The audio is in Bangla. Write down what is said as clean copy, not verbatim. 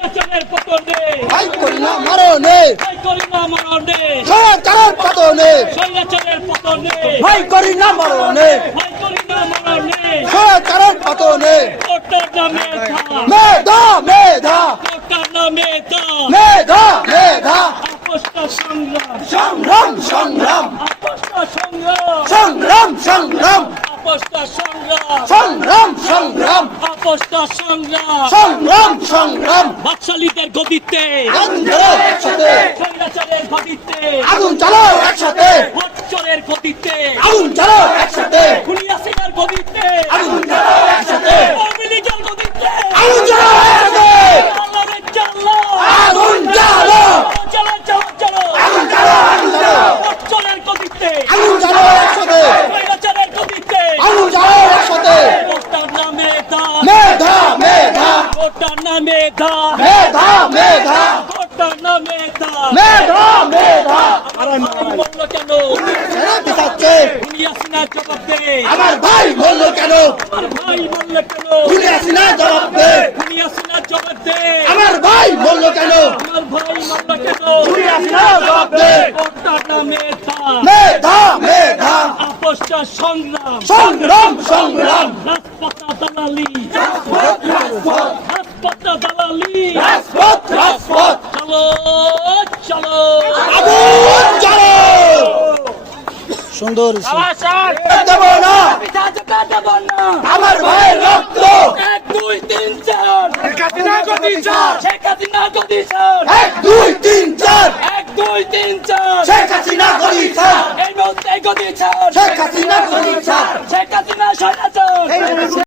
স্বৈরাচারের পতনে ভাই করি না মারণে ভাই করি না মরণে স্বৈরাচারের পতনে স্বৈরাচারের পতনে ভাই করি না মারণে ভাই করি না মরণে স্বৈরাচারের পতনে কোটার নামে থা মেধা মেধা কোটার নামে থা মেধা মেধা আপোষটা সংগ্রাম সংগ্রাম সংগ্রাম আপোষটা সংগ্রাম সংগ্রাম সংগ্রাম আপোষটা সংগ্রাম সংগ্রাম সংগ্রাম আপোষটা সংগ্রাম সংগ্রাম সংগ্রাম বাকশালীদের গদিতে আগুন জ্বালাও একসাথে স্বৈরাচারের গদিতে আগুন জ্বালাও একসাথে ভোটচোরের গদিতে আগুন জ্বালাও একসাথে খুনি হাসিনার গদিতে আগুন জ্বালাও একসাথে আওয়ামী লীগের গদিতে আগুন জ্বালাও একসাথে আল্লাহরে চাল্লা আগুন জ্বালাও চালা চালা চালা আগুন জ্বালাও আগুন জ্বালাও ভোটচোরের গদিতে আগুন জ্বালাও একসাথে স্বৈরাচারের গদিতে আগুন জ্বালাও একসাথে কোটার নামে দা মেধা মেধা কোটার নামে দা মেধা মেধা কোটার নামে দা মেধা মেধা ভাই বললো কেন ছেড়ে দিতে খুনি হাসিনার জবাব দে আমার ভাই বললো কেন আমার ভাই বললো কেন খুনি হাসিনা জবাব দে খুনি হাসিনার জবাব দে আমার ভাই বললো কেন আমার ভাই বললো কেন খুনি হাসিনা জবাব দে কোটার নামে দা মেধা মেধা আপোষটা সংগ্রাম সংগ্রাম সংগ্রাম রাজপথা দালালি রাজপথা দালালি রাজপথ রাজপথ চলো চলো আগুন জ্বালো সুন্দর দেব না আমার ভাইয়ের রক্ত 1 2 3 4 শেখ হাসিনা গদি চার শেখ হাসিনা গদি চার 1 2 3 4 1 2 3 4 শেখ হাসিনা গদি ছাড় এই মুহূর্তে গদি চার শেখ হাসিনা গদি ছাড় শেখ হাসিনা